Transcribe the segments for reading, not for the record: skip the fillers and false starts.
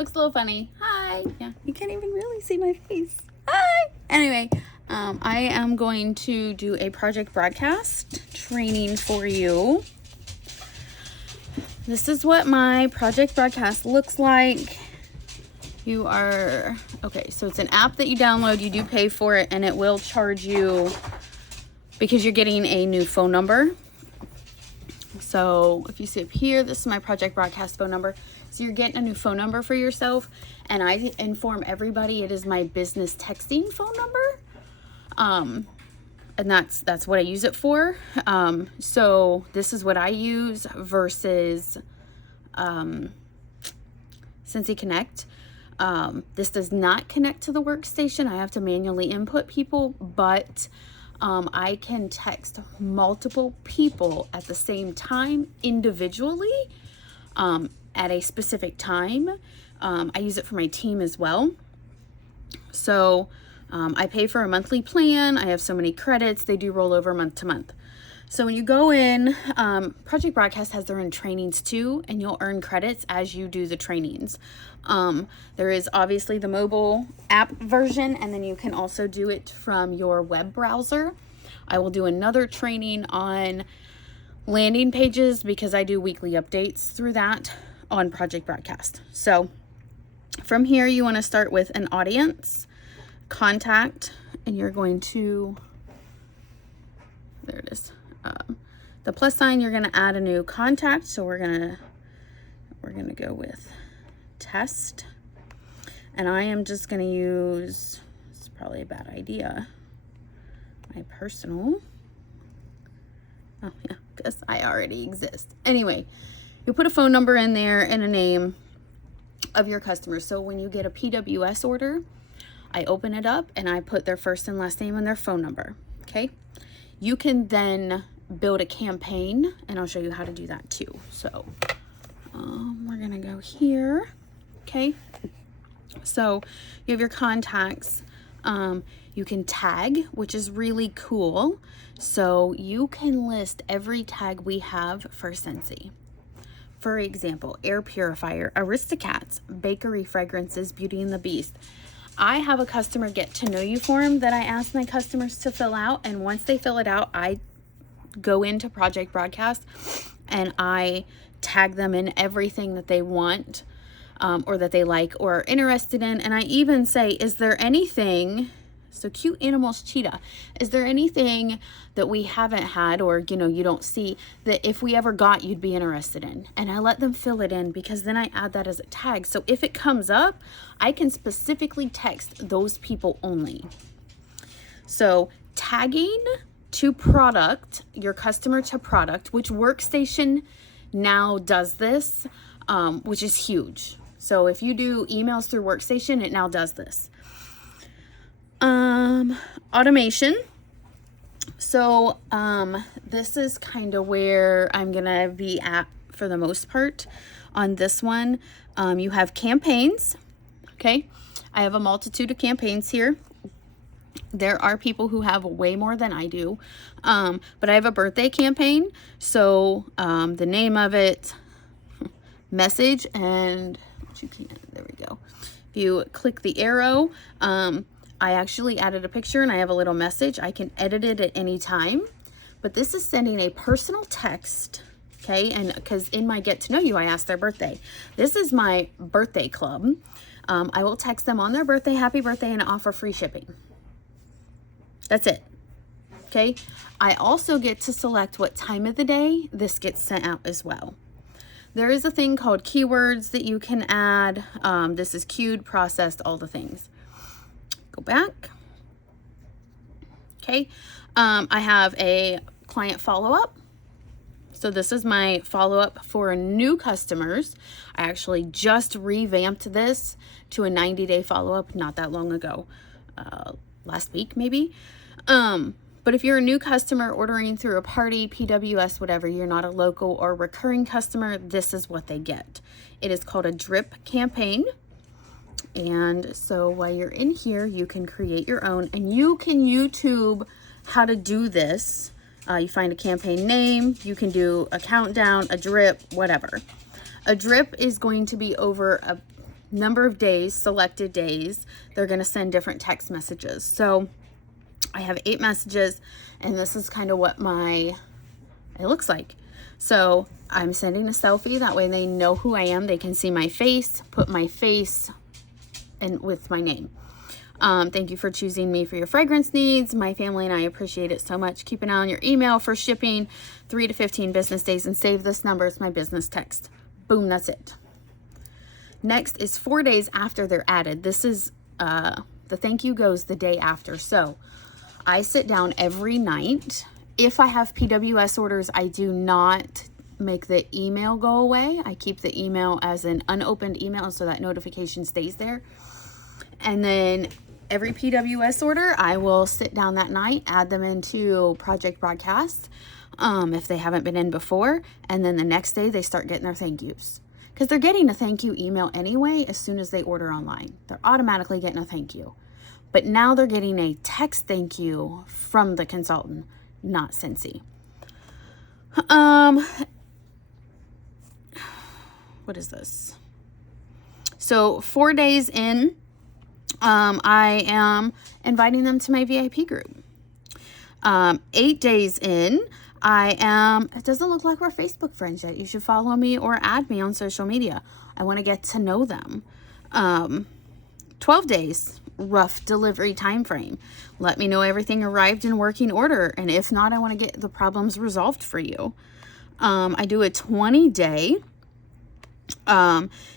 Looks a little funny. Hi. Yeah, you can't even really see my face. Hi. Anyway, I am going to do a project broadcast training for you. This is what my project broadcast looks like. Okay, so it's an app that you download. You do pay for it, and it will charge you because you're getting a new phone number. So if you see up here, this is my project broadcast phone number. So you're getting a new phone number for yourself, and I inform everybody it is my business texting phone number. And that's what I use it for. So this is what I use versus Cincy Connect. This does not connect to the workstation. I have to manually input people, but I can text multiple people at the same time individually at a specific time. I use it for my team as well. So I pay for a monthly plan. I have so many credits. They do roll over month to month. So when you go in, Project Broadcast has their own trainings too, and you'll earn credits as you do the trainings. There is obviously the mobile app version, and then you can also do it from your web browser. I will do another training on landing pages because I do weekly updates through that on Project Broadcast. So from here, you want to start with an audience, contact, and you're going to, there it is. The plus sign, you're going to add a new contact. So we're going to go with test, and I am just going to use, it's probably a bad idea, my personal, oh yeah, because I already exist. Anyway, you put a phone number in there and a name of your customer. So when you get a PWS order, I open it up and I put their first and last name and their phone number. Okay. You can then build a campaign, and I'll show you how to do that too. So we're going to go here. Okay. So you have your contacts. You can tag, which is really cool. So you can list every tag we have for Cincy. For example, air purifier, Aristocats, bakery fragrances, Beauty and the Beast. I have a customer get to know you form that I ask my customers to fill out. And once they fill it out, I go into Project Broadcast and I tag them in everything that they want or that they like or are interested in. And I even say, is there anything, so Cute Animals Cheetah, is there anything that we haven't had or, you know, you don't see that if we ever got, you'd be interested in? And I let them fill it in because then I add that as a tag. So if it comes up, I can specifically text those people only. So tagging to product, your customer to product, which Workstation now does this, which is huge. So if you do emails through Workstation, it now does this. Automation. So this is kind of where I'm gonna be at for the most part on this one. You have campaigns. Okay, I have a multitude of campaigns here. There are people who have way more than I do, but I have a birthday campaign. So the name of it, message, and you can, there we go. If you click the arrow, I actually added a picture and I have a little message. I can edit it at any time, but this is sending a personal text. Okay, and because in my get to know you, I asked their birthday. This is my birthday club. I will text them on their birthday, happy birthday, and offer free shipping. That's it. Okay. I also get to select what time of the day this gets sent out as well. There is a thing called keywords that you can add. This is queued, processed, all the things. Go back. Okay. I have a client follow-up. So this is my follow-up for new customers. I actually just revamped this to a 90-day follow-up not that long ago. Last week maybe. But if you're a new customer ordering through a party, PWS, whatever, you're not a local or recurring customer, this is what they get. It is called a drip campaign. And so while you're in here, you can create your own, and you can YouTube how to do this. You find a campaign name, you can do a countdown, a drip, whatever. A drip is going to be over number of days, selected days, they're going to send different text messages. So I have 8 messages, and this is kind of what it looks like. So I'm sending a selfie. That way they know who I am. They can see my face, put my face and with my name. Thank you for choosing me for your fragrance needs. My family and I appreciate it so much. Keep an eye on your email for shipping, 3 to 15 business days, and save this number. It's my business text. Boom, that's it. Next is 4 days after they're added. This is, the thank you goes the day after. So I sit down every night. If I have PWS orders, I do not make the email go away. I keep the email as an unopened email so that notification stays there. And then every PWS order, I will sit down that night, add them into Project Broadcast if they haven't been in before. And then the next day, they start getting their thank yous. Because they're getting a thank you email anyway as soon as they order online. They're automatically getting a thank you. But now they're getting a text thank you from the consultant, not Scentsy. What is this? So 4 days in, I am inviting them to my VIP group. 8 days in, it doesn't look like we're Facebook friends yet. You should follow me or add me on social media. I want to get to know them. 12 days, rough delivery time frame. Let me know everything arrived in working order. And if not, I want to get the problems resolved for you. I do a 20-day.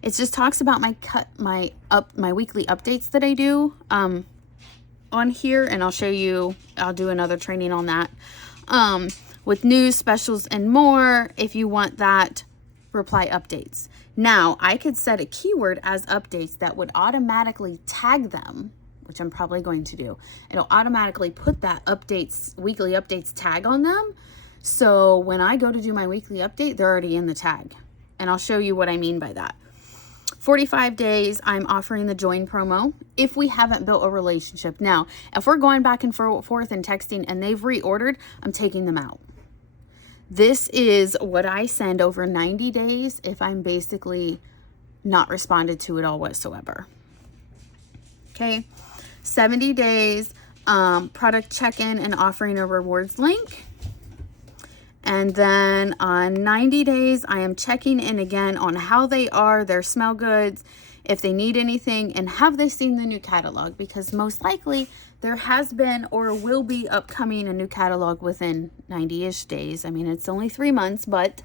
It just talks about my weekly updates that I do on here, and I'll show you. I'll do another training on that with news, specials, and more. If you want that, reply updates. Now I could set a keyword as updates that would automatically tag them, which I'm probably going to do. It'll automatically put that weekly updates tag on them. So when I go to do my weekly update, they're already in the tag. And I'll show you what I mean by that. 45 days, I'm offering the join promo if we haven't built a relationship. Now, if we're going back and forth and texting and they've reordered, I'm taking them out. This is what I send over 90 days if I'm basically not responded to at all whatsoever. Okay, 70 days, product check-in and offering a rewards link. And then on 90 days, I am checking in again on how they are, their smell goods, if they need anything, and have they seen the new catalog? Because most likely there has been or will be upcoming a new catalog within 90-ish days. I mean, it's only 3 months, but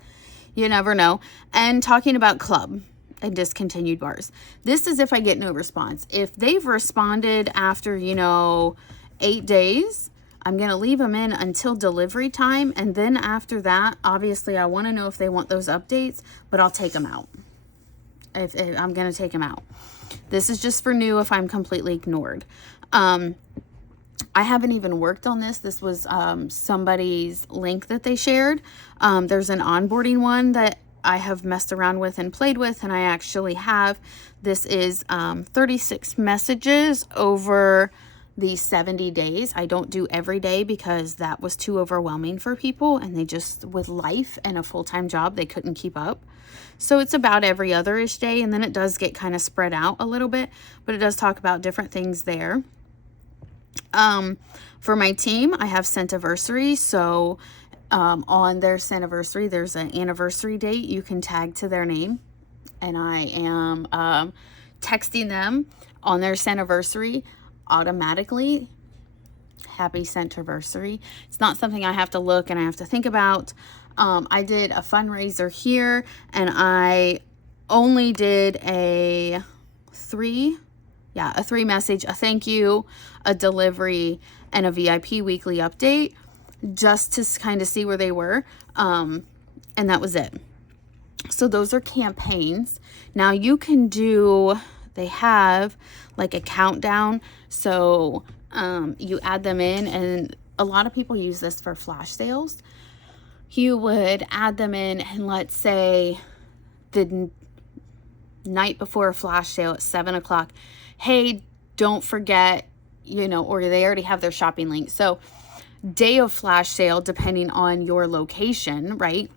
you never know. And talking about club and discontinued bars. This is if I get no response. If they've responded after, 8 days, I'm going to leave them in until delivery time. And then after that, obviously, I want to know if they want those updates, but I'll take them out. If I'm going to take them out. This is just for new if I'm completely ignored. I haven't even worked on this. This was somebody's link that they shared. There's an onboarding one that I have messed around with and played with, and I actually have. This is 36 messages over the 70 days. I don't do every day because that was too overwhelming for people, and they just, with life and a full-time job, they couldn't keep up. So it's about every other-ish day, and then it does get kind of spread out a little bit, but it does talk about different things there. For my team, I have Scentiversary, so on their Scentiversary, there's an anniversary date you can tag to their name, and I am texting them on their Scentiversary automatically, happy Scentiversary. It's not something I have to look and I have to think about. I did a fundraiser here, and I only did a 3 message, a thank you, a delivery, and a VIP weekly update, just to kind of see where they were. And that was it. So those are campaigns. Now you can do, they have like a countdown. So you add them in, and a lot of people use this for flash sales. You would add them in, and let's say the night before a flash sale at 7 o'clock, hey, don't forget, or they already have their shopping link. So day of flash sale, depending on your location, right?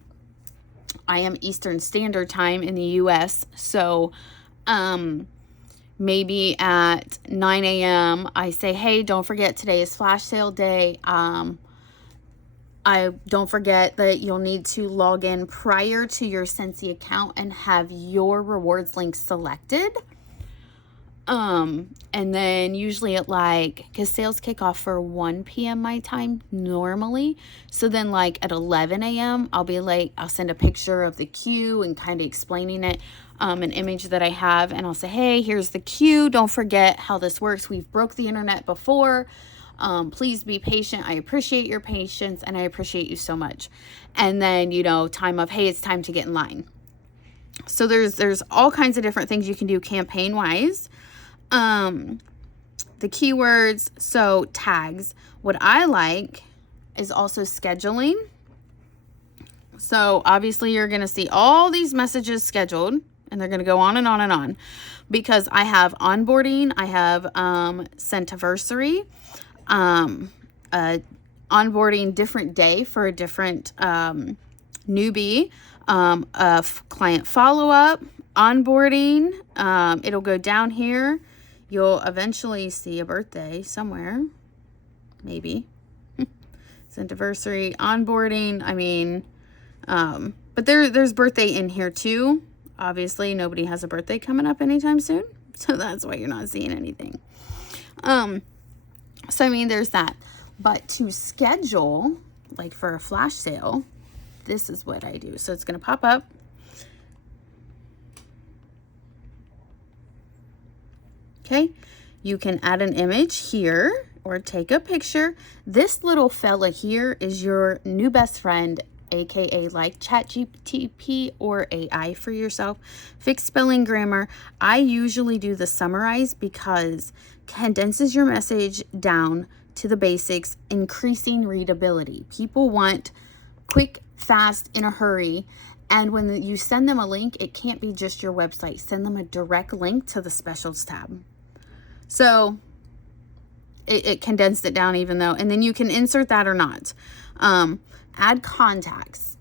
I am Eastern Standard Time in the US. So maybe at 9 a.m. I say, hey, don't forget today is flash sale day. I don't forget that you'll need to log in prior to your Scentsy account and have your rewards link selected. And then usually at because sales kick off for 1 p.m. my time normally. So then at 11 a.m. I'll send a picture of the queue and kind of explaining it, an image that I have, and I'll say, hey, here's the queue. Don't forget how this works. We've broke the internet before. Please be patient. I appreciate your patience and I appreciate you so much. And then, time of, hey, it's time to get in line. So there's all kinds of different things you can do campaign wise. The keywords, so tags. What I like is also scheduling. So obviously you're going to see all these messages scheduled and they're going to go on and on and on because I have onboarding, I have Scentiversary, onboarding different day for a different newbie, client follow-up, onboarding. It'll go down here. You'll eventually see a birthday somewhere, maybe. Scentiversary, onboarding. I mean, but there's birthday in here too. Obviously, nobody has a birthday coming up anytime soon, so that's why you're not seeing anything. So I mean, there's that. But to schedule, for a flash sale, this is what I do. So it's going to pop up. Okay, you can add an image here or take a picture. This little fella here is your new best friend, aka ChatGPT or AI for yourself. Fixed spelling, grammar. I usually do the summarize because condenses your message down to the basics, increasing readability. People want quick, fast, in a hurry. And when you send them a link, it can't be just your website. Send them a direct link to the specials tab. So it condensed it down and then you can insert that or not. Add contacts.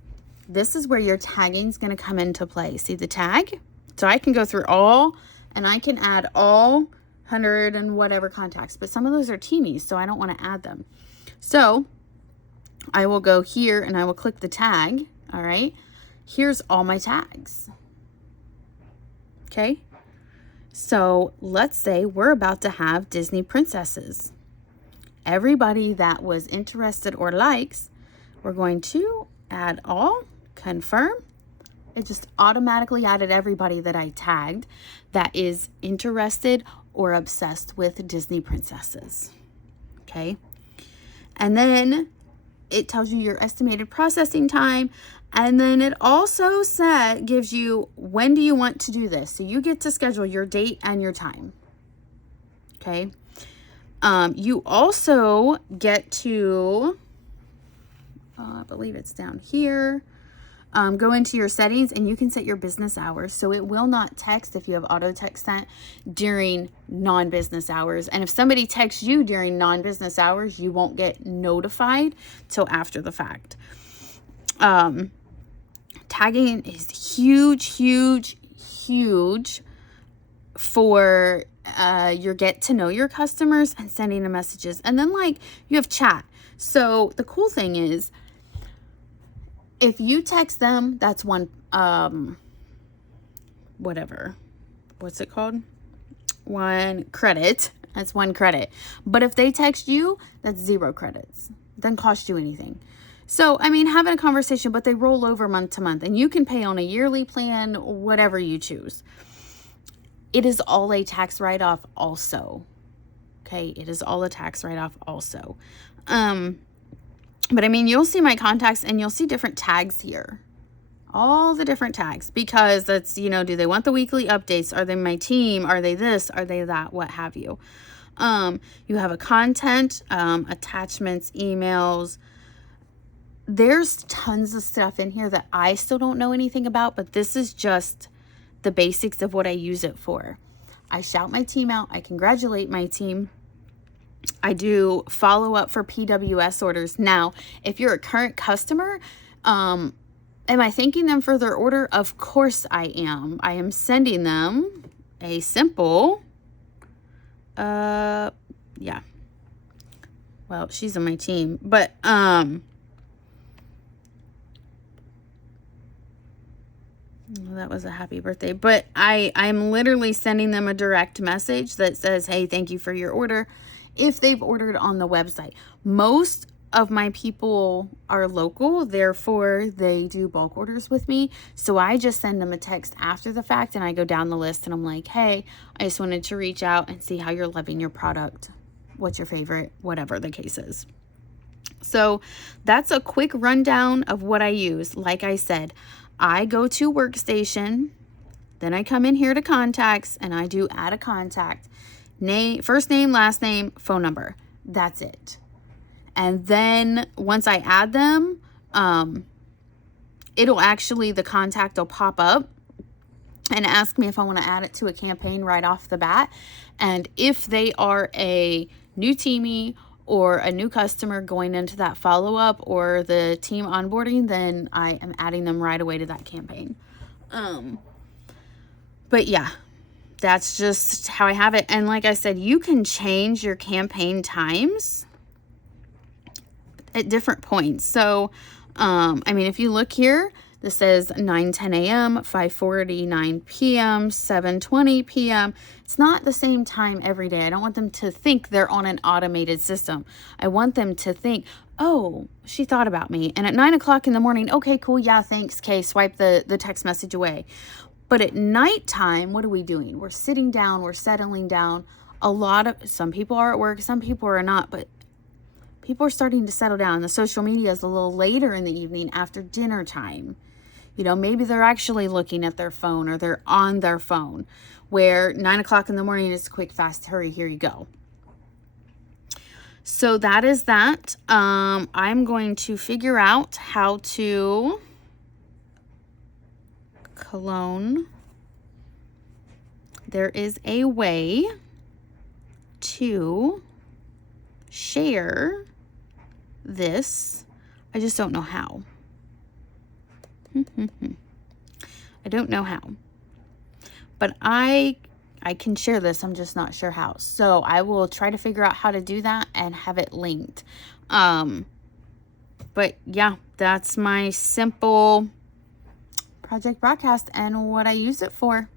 This is where your tagging is going to come into play. See the tag? So I can go through all and I can add all 100 and whatever contacts, but some of those are teenies, so I don't want to add them. So I will go here and I will click the tag. All right. Here's all my tags. Okay. So let's say we're about to have Disney princesses. Everybody that was interested or likes, we're going to add all, confirm. It just automatically added everybody that I tagged that is interested or obsessed with Disney princesses. Okay. And then it tells you your estimated processing time. And then it also gives you when do you want to do this. So you get to schedule your date and your time. Okay. You also get to, I believe it's down here. Go into your settings and you can set your business hours. So it will not text if you have auto text set during non-business hours. And if somebody texts you during non-business hours, you won't get notified till after the fact. Tagging is huge, huge, huge for your get to know your customers and sending them messages. And then you have chat. So the cool thing is, if you text them, that's one, what's it called? 1 credit. That's 1 credit. But if they text you, that's 0 credits. Doesn't cost you anything. So, I mean, having a conversation, but they roll over month to month and you can pay on a yearly plan, whatever you choose. It is all a tax write-off also. Okay. It is all a tax write-off also. But I mean, you'll see my contacts and you'll see different tags here. All the different tags because that's, do they want the weekly updates? Are they my team? Are they this? Are they that? What have you? You have a content, attachments, emails. There's tons of stuff in here that I still don't know anything about, but this is just the basics of what I use it for. I shout my team out. I congratulate my team. I do follow up for PWS orders. Now, if you're a current customer, am I thanking them for their order? Of course I am. I am sending them a simple Yeah. Well, she's on my team, but, that was a happy birthday, but I'm literally sending them a direct message that says, hey, thank you for your order, if they've ordered on the website. Most of my people are local, therefore they do bulk orders with me. So I just send them a text after the fact, and I go down the list and I'm like, hey, I just wanted to reach out and see how you're loving your product. What's your favorite? Whatever the case is. So that's a quick rundown of what I use. Like I said, I go to Workstation, then I come in here to contacts and I do add a contact. First name, last name, phone number. That's it. And then once I add them, the contact will pop up and ask me if I want to add it to a campaign right off the bat. And if they are a new teamie or a new customer going into that follow-up or the team onboarding, then I am adding them right away to that campaign. But yeah, that's just how I have it. And like I said, you can change your campaign times at different points. So, I mean, if you look here, this says 9:10 a.m., 5:49 p.m., 7:20 p.m. It's not the same time every day. I don't want them to think they're on an automated system. I want them to think, oh, she thought about me. And at 9 o'clock in the morning, okay, cool, yeah, thanks, okay, swipe the text message away. But at nighttime, what are we doing? We're sitting down, we're settling down. Some people are at work, some people are not, but people are starting to settle down. The social media is a little later in the evening after dinner time. You know, maybe they're actually looking at their phone or they're on their phone, where 9 o'clock in the morning is quick, fast, hurry, here you go. So that is that. I'm going to figure out how to clone. There is a way to share this. I just don't know how. I don't know how. But I can share this. I'm just not sure how. So I will try to figure out how to do that and have it linked. But yeah, that's my simple project broadcast and what I use it for.